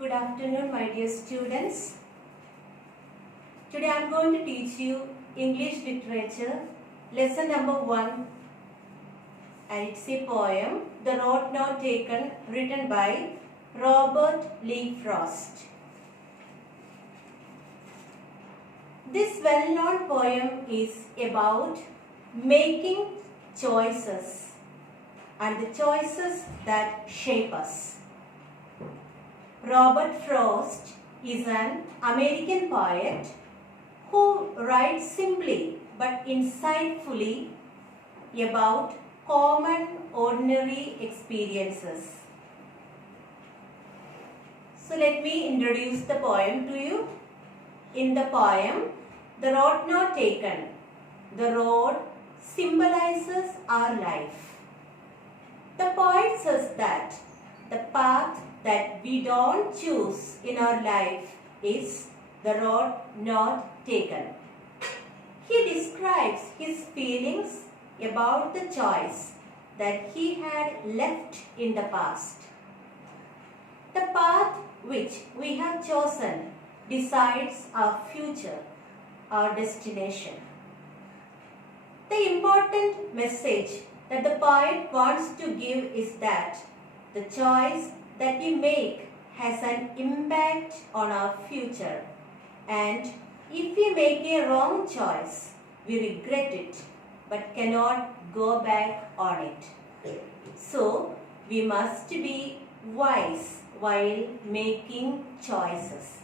Good afternoon, my dear students. Today I am going to teach you English literature, lesson number 1, and it's a poem, The Road Not Taken, written by Robert Lee Frost. This well-known poem is about making choices and the choices that shape us. Robert Frost is an American poet who writes simply but insightfully about common, ordinary experiences. So let me introduce the poem to you. In the poem, The Road Not Taken, the road symbolizes our life. The poet says that the path that we don't choose in our life is the road not taken. He describes his feelings about the choice that he had left in the past. The path which we have chosen decides our future, our destination. The important message that the poet wants to give is that the choice that we make has an impact on our future, and if we make a wrong choice, we regret it but cannot go back on it. So, we must be wise while making choices.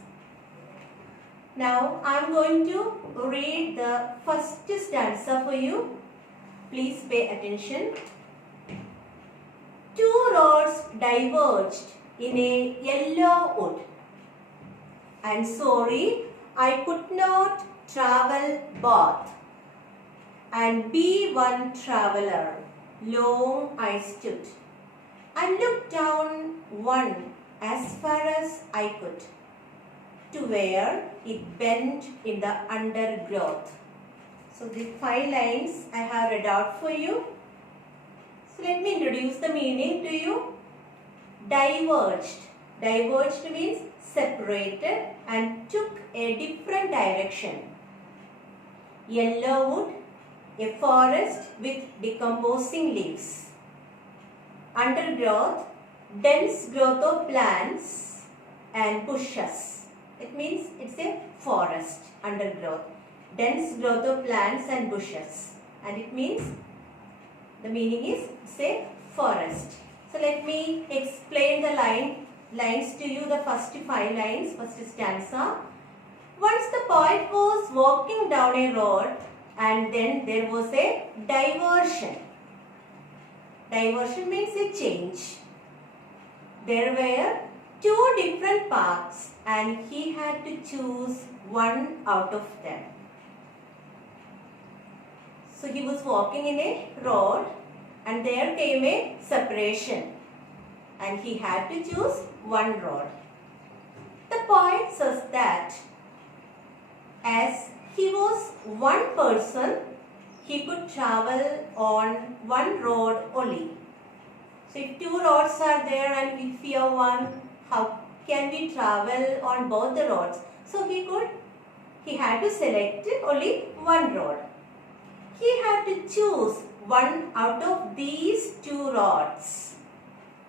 Now, I am going to read the first stanza for you. Please pay attention. Two roads diverged in a yellow wood. I'm sorry, I could not travel both. And be one traveler, long I stood, and looked down one as far as I could, to where it bent in the undergrowth. So the 5 lines I have read out for you. So let me introduce the meaning to you. Diverged. Diverged means separated and took a different direction. Yellow wood, a forest with decomposing leaves. Undergrowth, dense growth of plants and bushes. It means it's a forest, undergrowth. Dense growth of plants and bushes. And it means, the meaning is, it's a forest. So let me explain the lines to you, the first 5 lines, first stanza. Once the poet was walking down a road and then there was a diversion. Diversion means a change. There were 2 different paths and he had to choose one out of them. So he was walking in a road and there came a separation and he had to choose one road. The poet says that as he was one person, he could travel on one road only. So if 2 roads are there and if we are one, how can we travel on both the roads? So he had to select only one road. He had to choose one out of these 2 roads.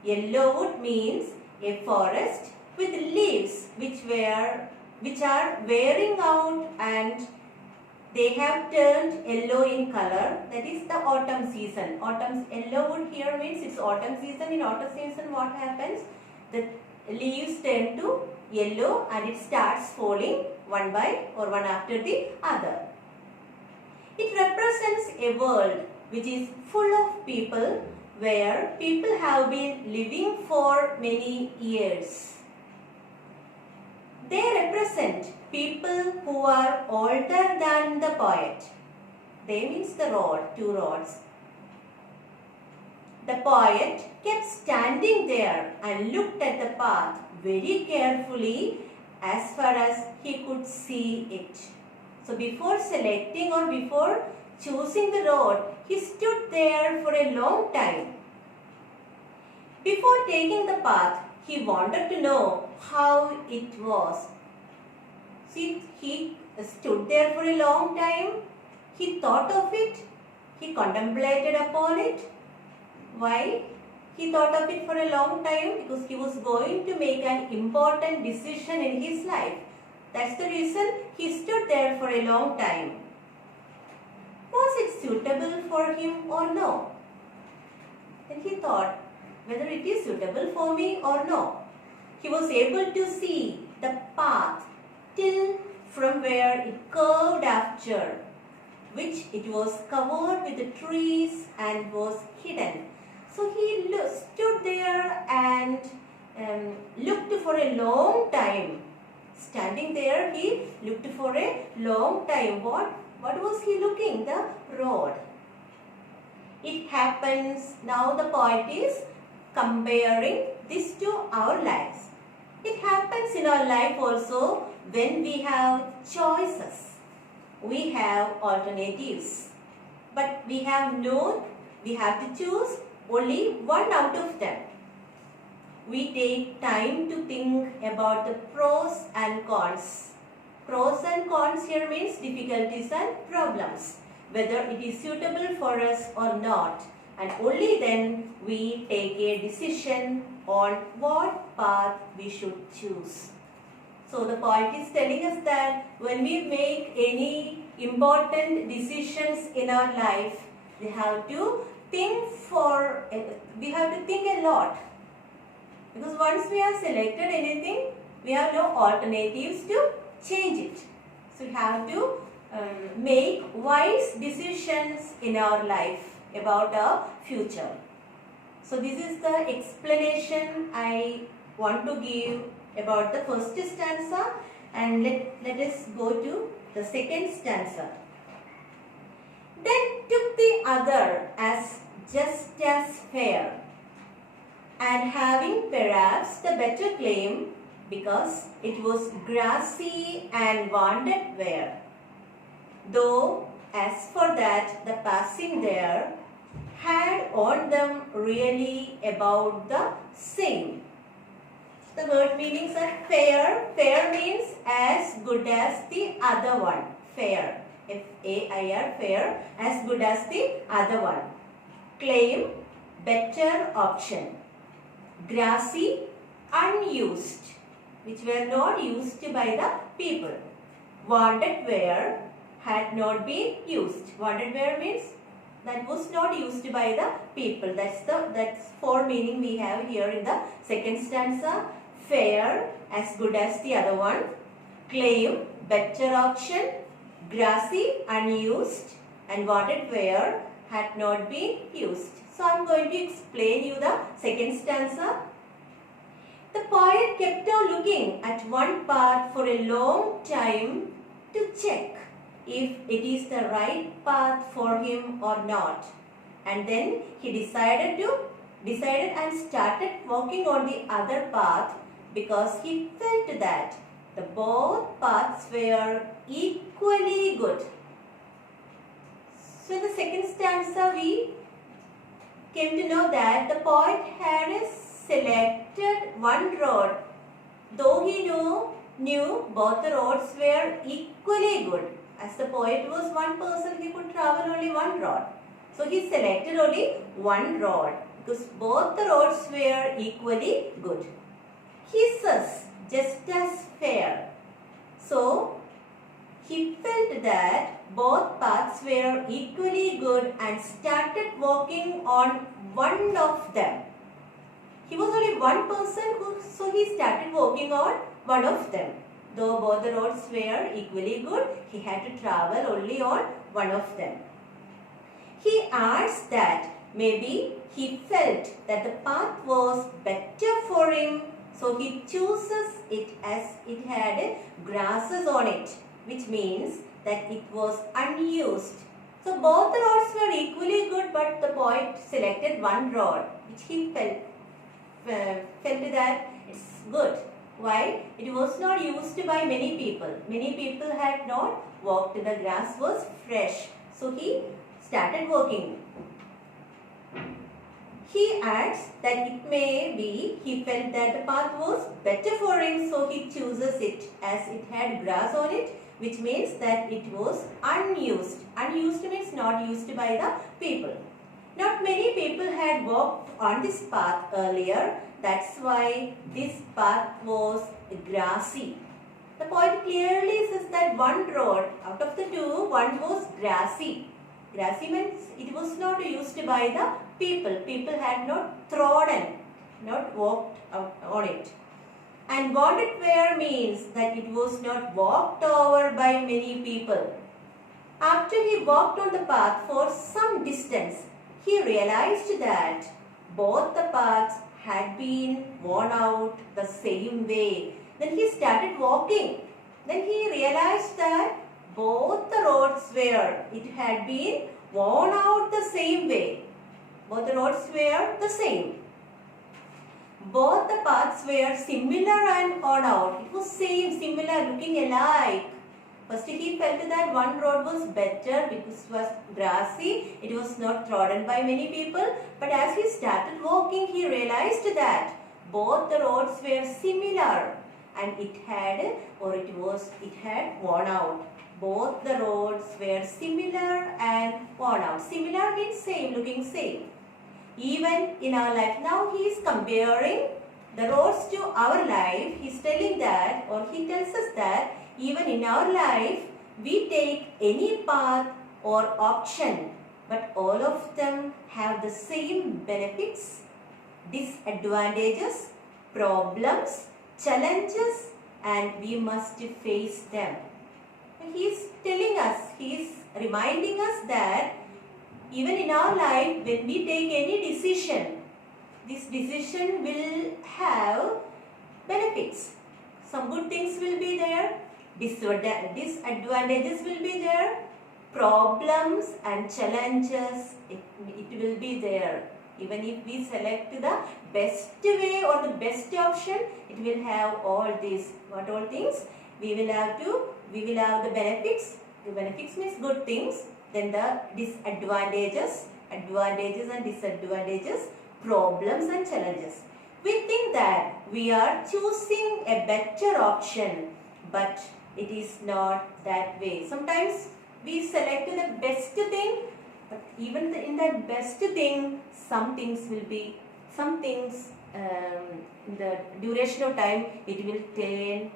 Yellow wood means a forest with leaves which are wearing out and they have turned yellow in color. That is the autumn season. Yellow wood here means it's autumn season. In autumn season what happens? The leaves turn to yellow and it starts falling one after the other. It represents a world which is full of people where people have been living for many years. They represent people who are older than the poet. They means the road, 2 roads. The poet kept standing there and looked at the path very carefully as far as he could see it. So before selecting or before choosing the road, he stood there for a long time. Before taking the path, he wanted to know how it was. See, he stood there for a long time. He thought of it. He contemplated upon it. Why? He thought of it for a long time because he was going to make an important decision in his life. That's the reason he stood there for a long time. Was it suitable for him or no? Then he thought whether it is suitable for me or no. He was able to see the path till from where it curved after, which it was covered with the trees and was hidden. So he stood there and looked for a long time. Standing there, he looked for a long time. What was he looking? The road. It happens, now the poet is comparing this to our lives. It happens in our life also when we have choices. We have alternatives. But we have to choose only one out of them. We take time to think about the pros and cons. Pros and cons here means difficulties and problems, whether it is suitable for us or not. And only then we take a decision on what path we should choose. So the poet is telling us that when we make any important decisions in our life, we have to think a lot. Because once we have selected anything, we have no alternatives to change it. So we have to make wise decisions in our life about our future. So this is the explanation I want to give about the first stanza, and let us go to the second stanza. Then took the other as just as fair, and having perhaps the better claim, because it was grassy and wanted wear. Though as for that the passing there had on them really about the same. The word meanings are fair. Fair means as good as the other one. Fair. F-A-I-R, fair, as good as the other one. Claim, better option. Grassy, unused, which were not used by the people. Wanted were, had not been used. Wanted were means that was not used by the people. That's four meaning we have here in the second stanza. Fair, as good as the other one. Claim, better option. Grassy, unused, and wanted were, had not been used. So I am going to explain you the second stanza. The poet kept on looking at one path for a long time to check if it is the right path for him or not. And then he decided and started walking on the other path because he felt that the both paths were equally good. So in the second stanza we came to know that the poet had selected one road, though he knew both the roads were equally good. As the poet was one person, he could travel only one road. So he selected only one road because both the roads were equally good. He says, just as fair. So he felt that both paths were equally good and started walking on one of them. He was only one person, so he started walking on one of them. Though both the roads were equally good, he had to travel only on one of them. He adds that maybe he felt that the path was better for him, so he chooses it as it had grasses on it, which means that it was unused. So both the roads were equally good, but the poet selected one road which he felt that it's good. Why? It was not used by many people. Many people had not walked. The grass was fresh. So he started walking. He adds that it may be he felt that the path was better for him, so he chooses it as it had grass on it, which means that it was unused. Unused means not used by the people. Not many people had walked on this path earlier. That's why this path was grassy. The poet clearly says that one road out of the two, one was grassy. Grassy means it was not used by the people. People had not trodden, not walked out on it. And wandered where means that it was not walked over by many people. After he walked on the path for some distance, he realized that both the paths had been worn out the same way. Then he started walking. Then he realized that both the roads were, it had been worn out the same way. Both the roads were the same. Both the paths were similar and worn out. It was same, similar, looking alike. First he felt that one road was better because it was grassy. It was not trodden by many people. But as he started walking, he realized that both the roads were similar and it had worn out. Both the roads were similar and worn out. Similar means same, looking same. Even in our life, now he is comparing the roads to our life. He is telling that, or he tells us that even in our life, we take any path or option, but all of them have the same benefits, disadvantages, problems, challenges, and we must face them. He is telling us, he is reminding us that even in our life, when we take any decision, this decision will have benefits. Some good things will be there, disadvantages will be there, problems and challenges, it will be there. Even if we select the best way or the best option, it will have all these. What all things? We will have the benefits. The benefits means good things. Then the disadvantages, advantages and disadvantages, problems and challenges. We think that we are choosing a better option, but it is not that way. Sometimes we select the best thing, but even in that best thing, some things in the duration of time, it will turn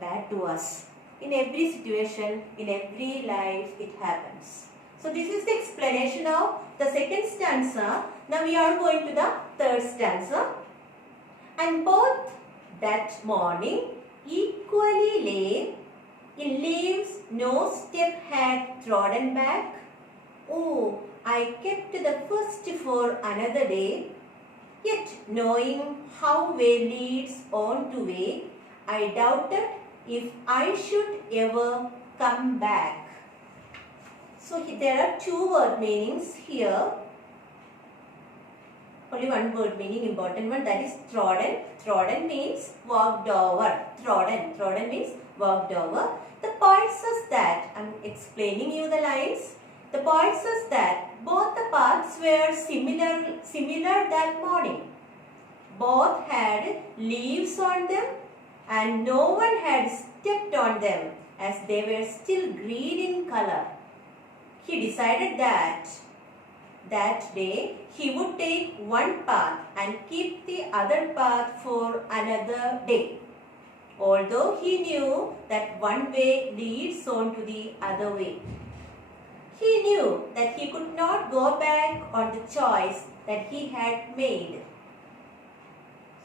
bad to us. In every situation, in every life, it happens. So this is the explanation of the second stanza. Now we are going to the third stanza. And both that morning equally lay in leaves no step had trodden back. Oh, I kept the first for another day. Yet knowing how way leads on to way, I doubted if I should ever come back. So there are two word meanings here. Only one word meaning, important one, that is trodden. Trodden means walked over. Trodden means walked over. The poet says that, I am explaining you the lines. The poet says that both the paths were similar that morning. Both had leaves on them and no one had stepped on them as they were still green in color. He decided that day he would take one path and keep the other path for another day. Although he knew that one way leads on to the other way. He knew that he could not go back on the choice that he had made.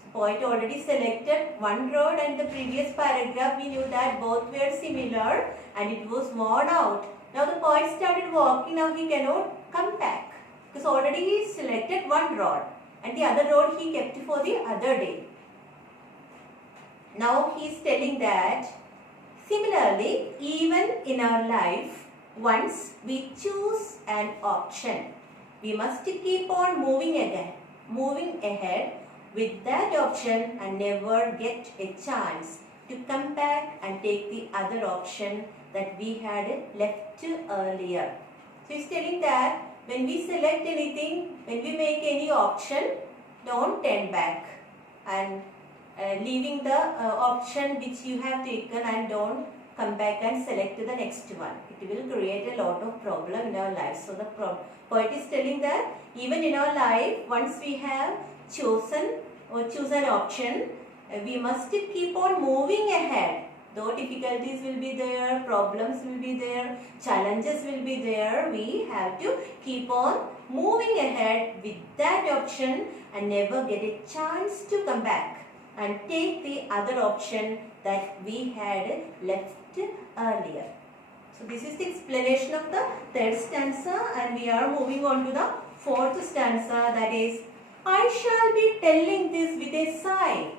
The poet already selected one road, and the previous paragraph we knew that both were similar and it was worn out. Now the poet started walking, now he cannot come back because already he selected one road and the other road he kept for the other day. Now he is telling that similarly, even in our life, once we choose an option, we must keep on moving ahead with that option and never get a chance to come back and take the other option that we had left earlier. So he is telling that when we select anything, when we make any option, don't turn back and leaving the option which you have taken, and don't come back and select the next one. It will create a lot of problem in our life. So the poet is telling that even in our life, once we have chosen or choose an option, we must keep on moving ahead. Though difficulties will be there, problems will be there, challenges will be there, we have to keep on moving ahead with that option and never get a chance to come back and take the other option that we had left earlier. So this is the explanation of the third stanza, and we are moving on to the fourth stanza, that is, I shall be telling this with a sigh.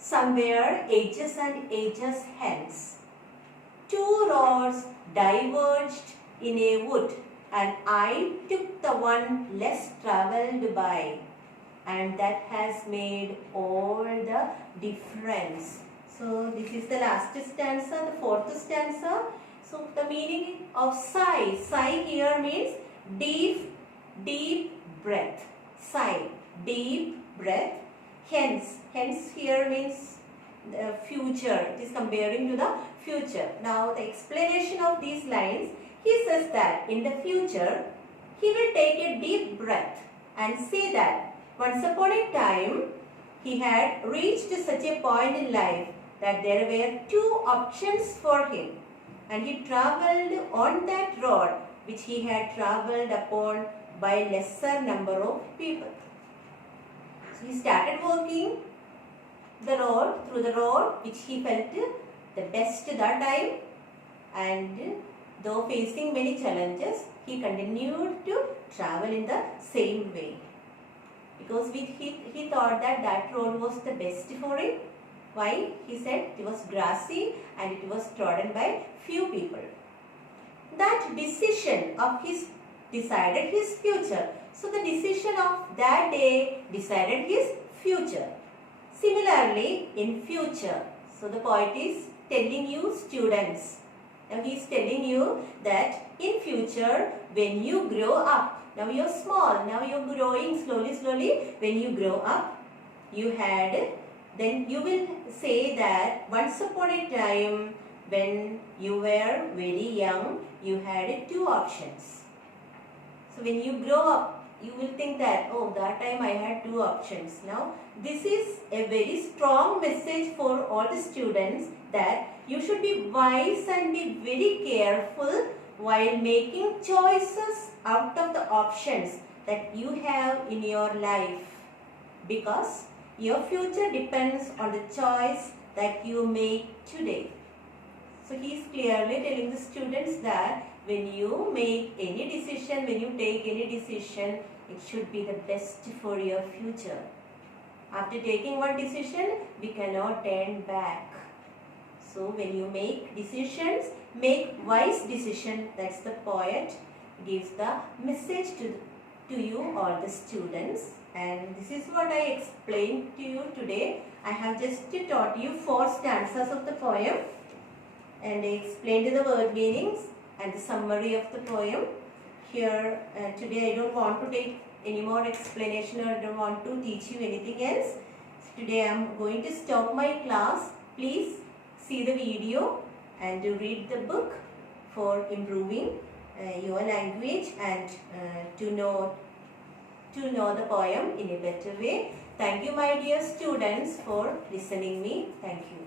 Somewhere ages and ages hence, two roads diverged in a wood, and I took the one less travelled by, and that has made all the difference. So this is the last stanza, the fourth stanza. So the meaning of sigh, sigh here means deep breath. Sigh, deep breath. Hence here means the future. It is comparing to the future. Now the explanation of these lines, he says that in the future he will take a deep breath and say that once upon a time he had reached such a point in life that there were two options for him, and he travelled on that road which he had travelled upon by lesser number of people. So he started walking through the road which he felt the best that time, and though facing many challenges, he continued to travel in the same way, because he thought that that road was the best for him. Why? He said it was grassy and it was trodden by few people. That decision of his decided his future. So the decision of that day decided his future. Similarly, in future, so the poet is telling you students, now he is telling you that in future when you grow up, now you are small, now you are growing slowly, when you grow up, then you will say that once upon a time when you were very young, you had two options. So when you grow up, you will think that, oh, that time I had two options. Now, this is a very strong message for all the students, that you should be wise and be very careful while making choices out of the options that you have in your life, because your future depends on the choice that you make today. So he is clearly telling the students that when you make any decision, when you take any decision, it should be the best for your future. After taking one decision, we cannot turn back. So when you make decisions, make wise decision. That's the poet gives the message to you, all the students. And this is what I explained to you today. I have just taught you 4 stanzas of the poem, and I explained the word meanings and the summary of the poem. Here today I don't want to take any more explanation, or I don't want to teach you anything else. So today I am going to stop my class. Please see the video and read the book for improving your language and to know the poem in a better way. Thank you, my dear students, for listening me. Thank you.